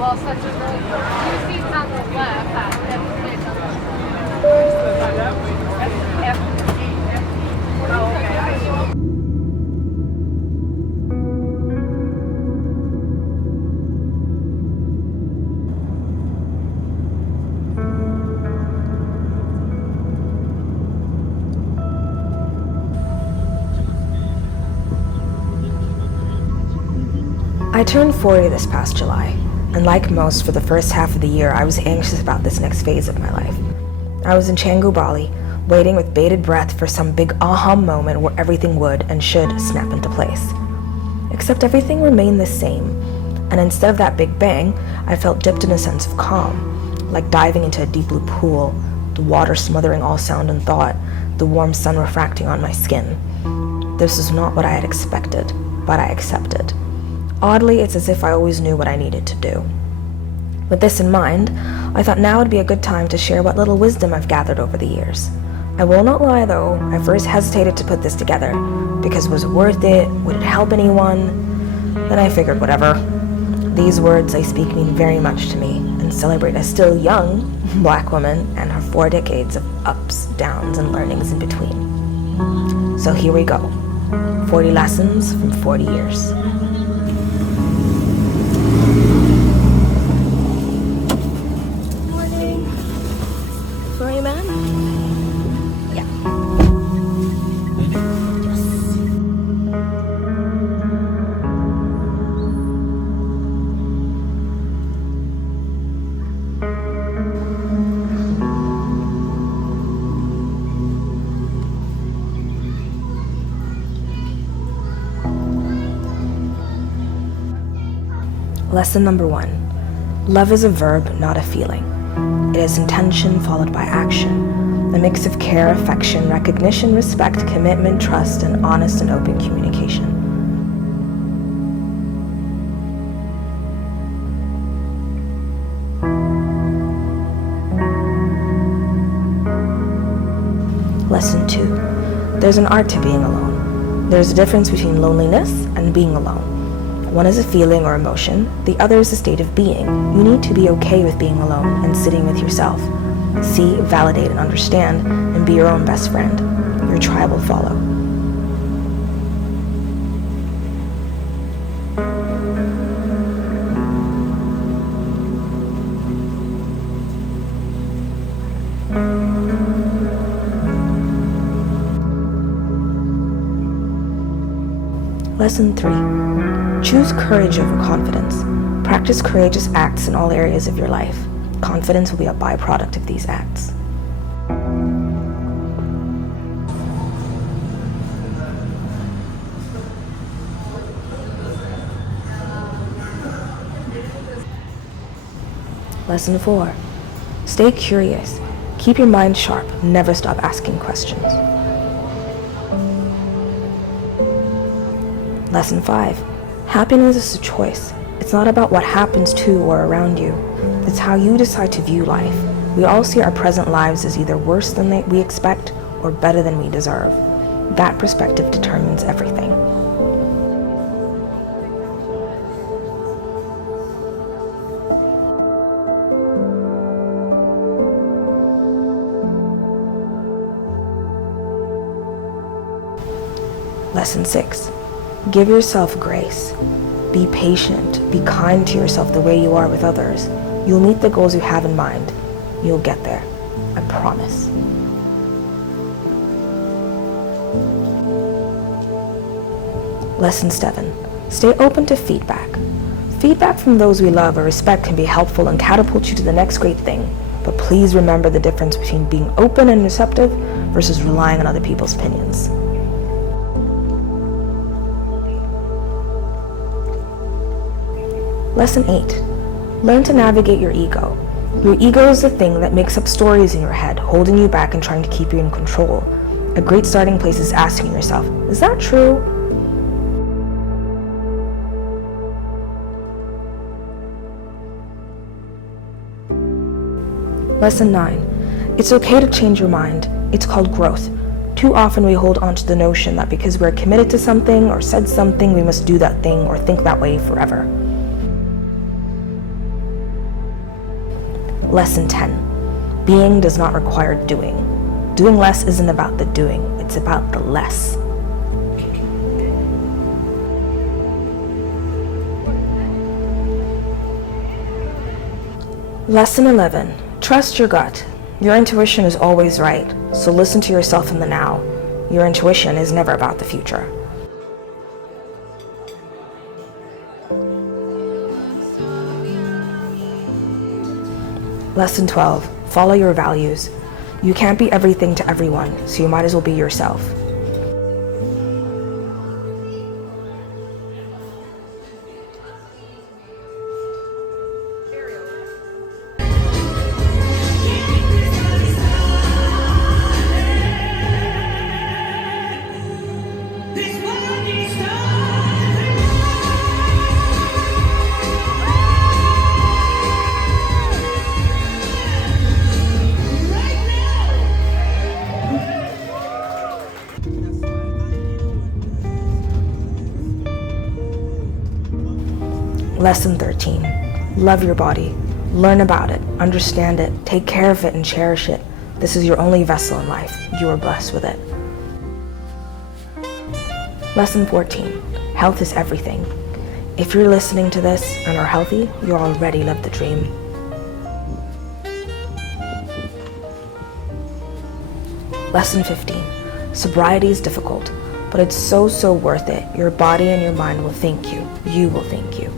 Well, such a really cool. Two seats on the left. I turned 40 this past July, and like most, for the first half of the year, I was anxious about this next phase of my life. I was in Canggu, Bali, waiting with bated breath for some big aha moment where everything would and should snap into place. Except everything remained the same, and instead of that big bang, I felt dipped in a sense of calm, like diving into a deep blue pool, the water smothering all sound and thought, the warm sun refracting on my skin. This was not what I had expected, but I accepted. Oddly, it's as if I always knew what I needed to do. With this in mind, I thought now would be a good time to share what little wisdom I've gathered over the years. I will not lie though, I first hesitated to put this together, because was it worth it? Would it help anyone? Then I figured whatever. These words I speak mean very much to me, and celebrate a still young Black woman and her 4 decades of ups, downs, and learnings in between. So here we go. 40 lessons from 40 years. Lesson number 1. Love is a verb, not a feeling. It is intention followed by action, a mix of care, affection, recognition, respect, commitment, trust, and honest and open communication. Lesson 2. There's an art to being alone. There's a difference between loneliness and being alone. One is a feeling or emotion, the other is a state of being. You need to be okay with being alone and sitting with yourself. See, validate, and understand, and be your own best friend. Your tribe will follow. Lesson 3. Choose courage over confidence. Practice courageous acts in all areas of your life. Confidence will be a byproduct of these acts. Lesson 4. Stay curious. Keep your mind sharp. Never stop asking questions. Lesson 5. Happiness is a choice. It's not about what happens to or around you. It's how you decide to view life. We all see our present lives as either worse than we expect or better than we deserve. That perspective determines everything. Lesson 6. Give yourself grace. Be patient. Be kind to yourself the way you are with others. You'll meet the goals you have in mind. You'll get there. I promise. Lesson 7. Stay open to feedback. Feedback from those we love or respect can be helpful and catapult you to the next great thing. But please remember the difference between being open and receptive versus relying on other people's opinions. Lesson 8. Learn to navigate your ego. Your ego is the thing that makes up stories in your head, holding you back and trying to keep you in control. A great starting place is asking yourself, is that true? Lesson 9. It's okay to change your mind. It's called growth. Too often we hold on to the notion that because we're committed to something or said something, we must do that thing or think that way forever. Lesson 10. Being does not require doing. Doing less isn't about the doing, it's about the less. Lesson 11. Trust your gut. Your intuition is always right, so listen to yourself in the now. Your intuition is never about the future. Lesson 12. Follow your values. You can't be everything to everyone, so you might as well be yourself. Lesson 13. Love your body. Learn about it, understand it, take care of it, and cherish it. This is your only vessel in life. You are blessed with it. Lesson 14. Health is everything. If you're listening to this and are healthy, you already lived the dream. Lesson 15. Sobriety is difficult, but it's so worth it. Your body and your mind will thank you. You will thank you.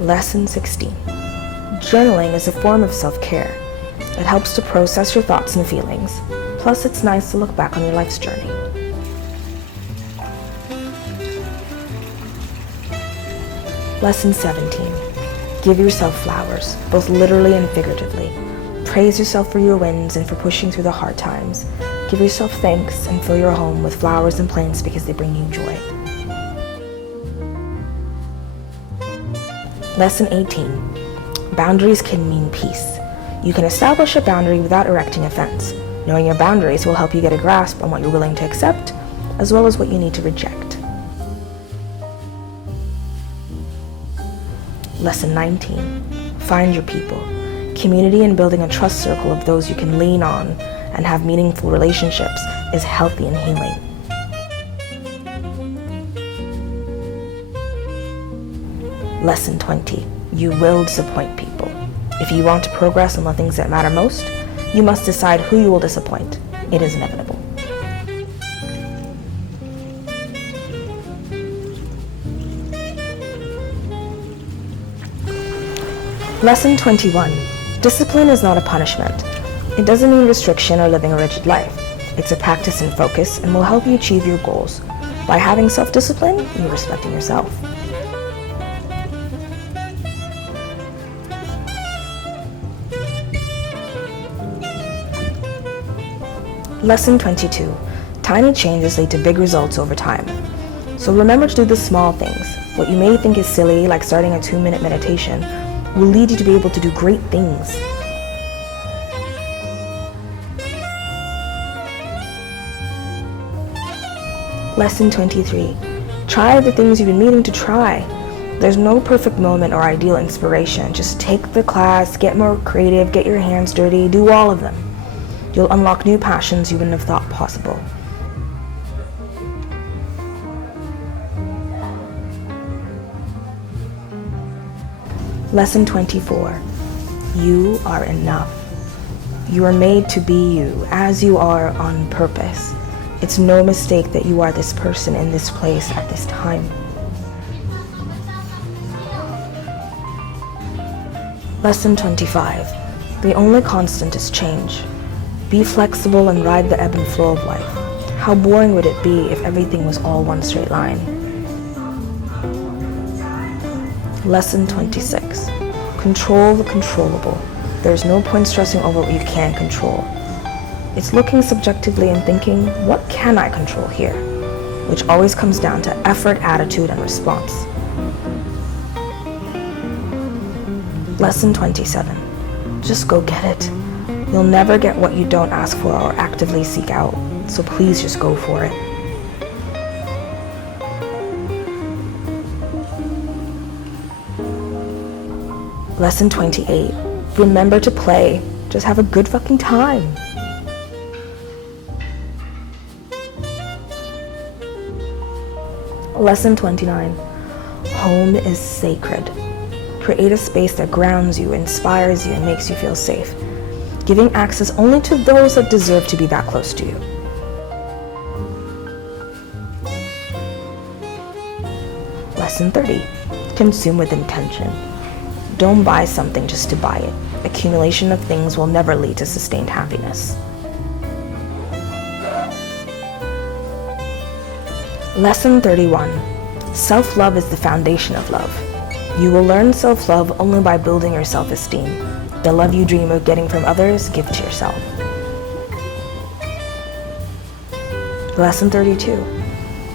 Lesson 16. Journaling is a form of self-care. It helps to process your thoughts and feelings. Plus, it's nice to look back on your life's journey. Lesson 17. Give yourself flowers, both literally and figuratively. Praise yourself for your wins and for pushing through the hard times. Give yourself thanks and fill your home with flowers and plants because they bring you joy. Lesson 18. Boundaries can mean peace. You can establish a boundary without erecting a fence. Knowing your boundaries will help you get a grasp on what you're willing to accept, as well as what you need to reject. Lesson 19. Find your people. Community and building a trust circle of those you can lean on and have meaningful relationships is healthy and healing. Lesson 20. You will disappoint people. If you want to progress on the things that matter most, you must decide who you will disappoint. It is inevitable. Lesson 21. Discipline is not a punishment. It doesn't mean restriction or living a rigid life. It's a practice in focus and will help you achieve your goals. By having self-discipline, you're respecting yourself. Lesson 22. Tiny changes lead to big results over time. So remember to do the small things. What you may think is silly, like starting a 2-minute meditation, will lead you to be able to do great things. Lesson 23. Try the things you've been meaning to try. There's no perfect moment or ideal inspiration. Just take the class, get more creative, get your hands dirty, do all of them. You'll unlock new passions you wouldn't have thought possible. Lesson 24. You are enough. You are made to be you, as you are on purpose. It's no mistake that you are this person in this place at this time. Lesson 25. The only constant is change. Be flexible and ride the ebb and flow of life. How boring would it be if everything was all one straight line? Lesson 26. Control the controllable. There's no point stressing over what you can't control. It's looking subjectively and thinking, what can I control here? Which always comes down to effort, attitude, and response. Lesson 27. Just go get it. You'll never get what you don't ask for or actively seek out, so please just go for it. Lesson 28. Remember to play. Just have a good fucking time. Lesson 29. Home is sacred. Create a space that grounds you, inspires you, and makes you feel safe, giving access only to those that deserve to be that close to you. Lesson 30. Consume with intention. Don't buy something just to buy it. Accumulation of things will never lead to sustained happiness. Lesson 31. Self-love is the foundation of love. You will learn self-love only by building your self-esteem. The love you dream of getting from others, give to yourself. Lesson 32.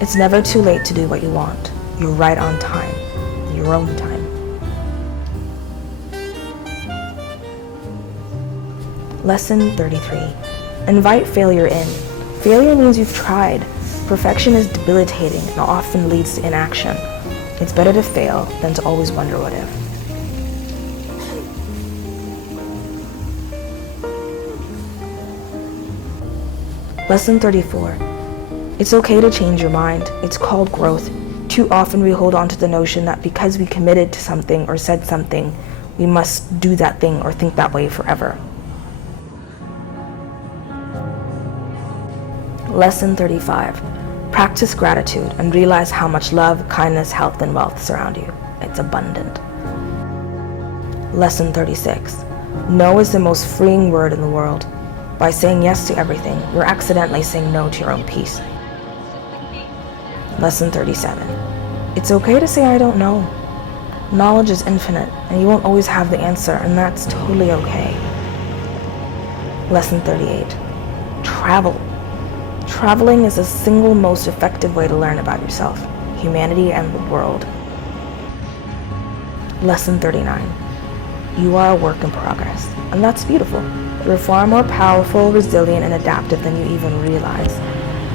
It's never too late to do what you want. You're right on time, your own time. Lesson 33. Invite failure in. Failure means you've tried. Perfection is debilitating and often leads to inaction. It's better to fail than to always wonder what if. Lesson 34. It's okay to change your mind. It's called growth. Too often we hold on to the notion that because we committed to something or said something, we must do that thing or think that way forever. Lesson 35. Practice gratitude and realize how much love, kindness, health, and wealth surround you. It's abundant. Lesson 36. No is the most freeing word in the world. By saying yes to everything, you're accidentally saying no to your own peace. Lesson 37. It's okay to say I don't know. Knowledge is infinite, and you won't always have the answer, and that's totally okay. Lesson 38. Travel. Traveling is the single most effective way to learn about yourself, humanity, and the world. Lesson 39. You are a work in progress, and that's beautiful. You're far more powerful, resilient, and adaptive than you even realize.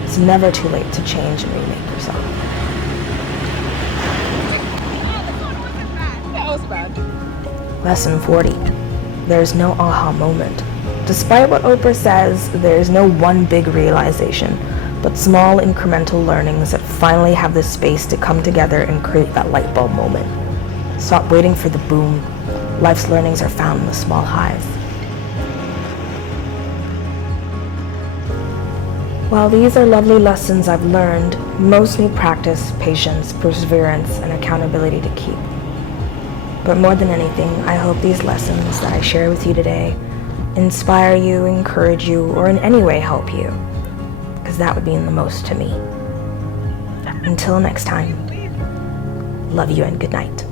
It's never too late to change and remake yourself. That was bad. Lesson 40. There's no aha moment. Despite what Oprah says, there's no one big realization, but small incremental learnings that finally have the space to come together and create that light bulb moment. Stop waiting for the boom. Life's learnings are found in the small highs. While these are lovely lessons I've learned, most need practice, patience, perseverance, and accountability to keep. But more than anything, I hope these lessons that I share with you today inspire you, encourage you, or in any way help you, because that would mean the most to me. Until next time, love you and good night.